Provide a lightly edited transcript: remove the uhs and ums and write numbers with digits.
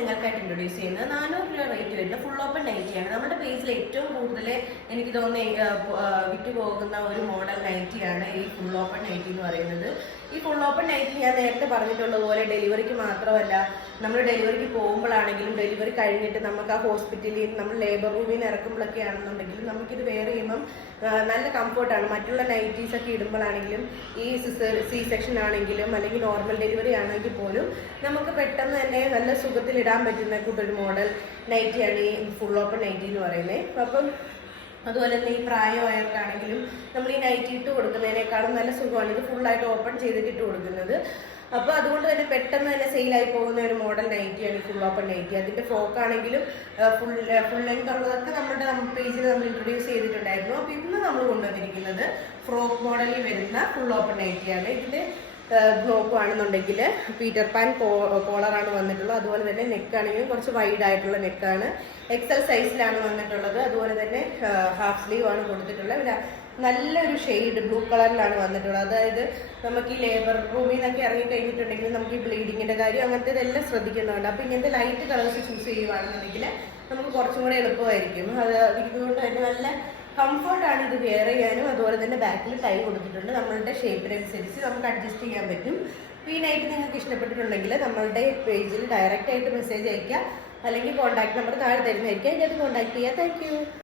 നിങ്ങൾക്കായിട്ട് introduce ചെയ്യുന്നത് 400 രൂപ rate വരുന്ന ഫുൾ ഓപ്പൺ നൈറ്റിയാണ്. നമ്മുടെ പേജിൽ ഏറ്റവും കൂടുതൽ എനിക്ക് തോന്നുന്ന വിറ്റ് പോകുന്ന ഒരു മോഡൽ നൈറ്റിയാണ് ഈ ഫുൾ ഓപ്പൺ നൈറ്റി എന്ന് പറയുന്നത്. ഈ ഫുൾ ഓപ്പൺ നൈറ്റി ഞാൻ നേരത്തെ പറഞ്ഞിട്ടുള്ളതുപോലെ ഡെലിവറിക്ക് മാത്രമല്ല, നമ്മൾ ഡെലിവറിക്ക് പോകുമ്പോഴാണെങ്കിലും ഡെലിവറി കഴിഞ്ഞിട്ട് നമുക്ക് ആ ഹോസ്പിറ്റലിൽ നമ്മൾ ലേബർ റൂമിൽ നിന്ന് ഇറക്കുമ്പോഴൊക്കെ ആണെന്നുണ്ടെങ്കിലും നമുക്കിത് വെയർ ചെയ്യുമ്പം നല്ല കംഫർട്ടാണ്. മറ്റുള്ള നൈറ്റീസ് ഒക്കെ ഇടുമ്പോഴാണെങ്കിലും ഈ സി സെക്ഷൻ ആണെങ്കിലും അല്ലെങ്കിൽ നോർമൽ ഡെലിവറി ആണെങ്കിൽ പോലും നമുക്ക് പെട്ടെന്ന് തന്നെ നല്ല സുഖത്തിൽ ഇടാൻ പറ്റുന്ന കൂട്ടൊരു മോഡൽ നൈറ്റിയാണ് ഈ ഫുൾ ഓപ്പൺ നൈറ്റി എന്ന് പറയുന്നത്. അപ്പം അതുപോലെ തന്നെ ഈ പ്രായമായവർക്കാണെങ്കിലും നമ്മൾ ഈ നൈറ്റി ഇട്ട് കൊടുക്കുന്നതിനേക്കാളും നല്ല സുഖമാണ് ഇത് ഫുള്ളായിട്ട് ഓപ്പൺ ചെയ്തിട്ട് ഇട്ട് കൊടുക്കുന്നത്. അപ്പോൾ അതുകൊണ്ട് തന്നെ പെട്ടെന്ന് തന്നെ സെയിലായി പോകുന്ന ഒരു മോഡൽ നൈറ്റിയാണ് ഈ ഫുൾ ഓപ്പൺ നൈറ്റി. അതിൻ്റെ ഫ്രോക്കാണെങ്കിലും ഫുൾ ലെങ്ത് ഉള്ളതൊക്കെ നമ്മുടെ പേജിൽ നമ്മൾ ഇൻട്രൊഡ്യൂസ് ചെയ്തിട്ടുണ്ടായിരുന്നു. അപ്പോൾ ഇന്ന് നമ്മൾ കൊണ്ടുവന്നിരിക്കുന്നത് ഫ്രോക്ക് മോഡലിൽ വരുന്ന ഫുൾ ഓപ്പൺ നൈറ്റിയാണ്. ഇതിൻ്റെ നോക്കുകയാണെന്നുണ്ടെങ്കിൽ പീറ്റർ പാൻ കോളറാണ് വന്നിട്ടുള്ളത്. അതുപോലെ തന്നെ നെക്കാണെങ്കിലും കുറച്ച് വൈഡ് ആയിട്ടുള്ള നെക്കാണ്. എക്സൽ സൈസിലാണ് വന്നിട്ടുള്ളത്. അതുപോലെ തന്നെ ഹാഫ് സ്ലീവ് ആണ് കൊടുത്തിട്ടുള്ളത്. നല്ലൊരു ഷെയ്ഡ് ബ്ലൂ കളറിലാണ് വന്നിട്ടുള്ളത്. അതായത് നമുക്ക് ഈ ലേബർ റൂമിൽ നിന്നൊക്കെ ഇറങ്ങി കഴിഞ്ഞിട്ടുണ്ടെങ്കിൽ നമുക്ക് ഈ ബ്ലീഡിങ്ങിൻ്റെ കാര്യം അങ്ങനത്തെ ഇതെല്ലാം ശ്രദ്ധിക്കുന്നുണ്ട്. അപ്പോൾ ഇങ്ങനത്തെ ലൈറ്റ് കളേഴ്സ് ചൂസ് ചെയ്യുകയാണെന്നുണ്ടെങ്കിൽ നമുക്ക് കുറച്ചും കൂടെ എളുപ്പമായിരിക്കും. ഇതുകൊണ്ട് തന്നെ നല്ല കംഫർട്ടാണ് ഇത് വെയർ ചെയ്യാനും. അതുപോലെ തന്നെ ബാക്കിൽ ടൈ കൊടുത്തിട്ടുണ്ട്. നമ്മളുടെ ഷേപ്പിനനുസരിച്ച് നമുക്ക് അഡ്ജസ്റ്റ് ചെയ്യാൻ പറ്റും. ഈ നൈറ്റ് നിങ്ങൾക്ക് ഇഷ്ടപ്പെട്ടിട്ടുണ്ടെങ്കിൽ നമ്മളുടെ പേജിൽ ഡയറക്റ്റ് ആയിട്ട് മെസ്സേജ് അയക്കുക, അല്ലെങ്കിൽ കോൺടാക്ട് നമ്പർ താഴെ തരുന്നതായിരിക്കും. അതിനകത്ത് കോൺടാക്ട് ചെയ്യുക. താങ്ക്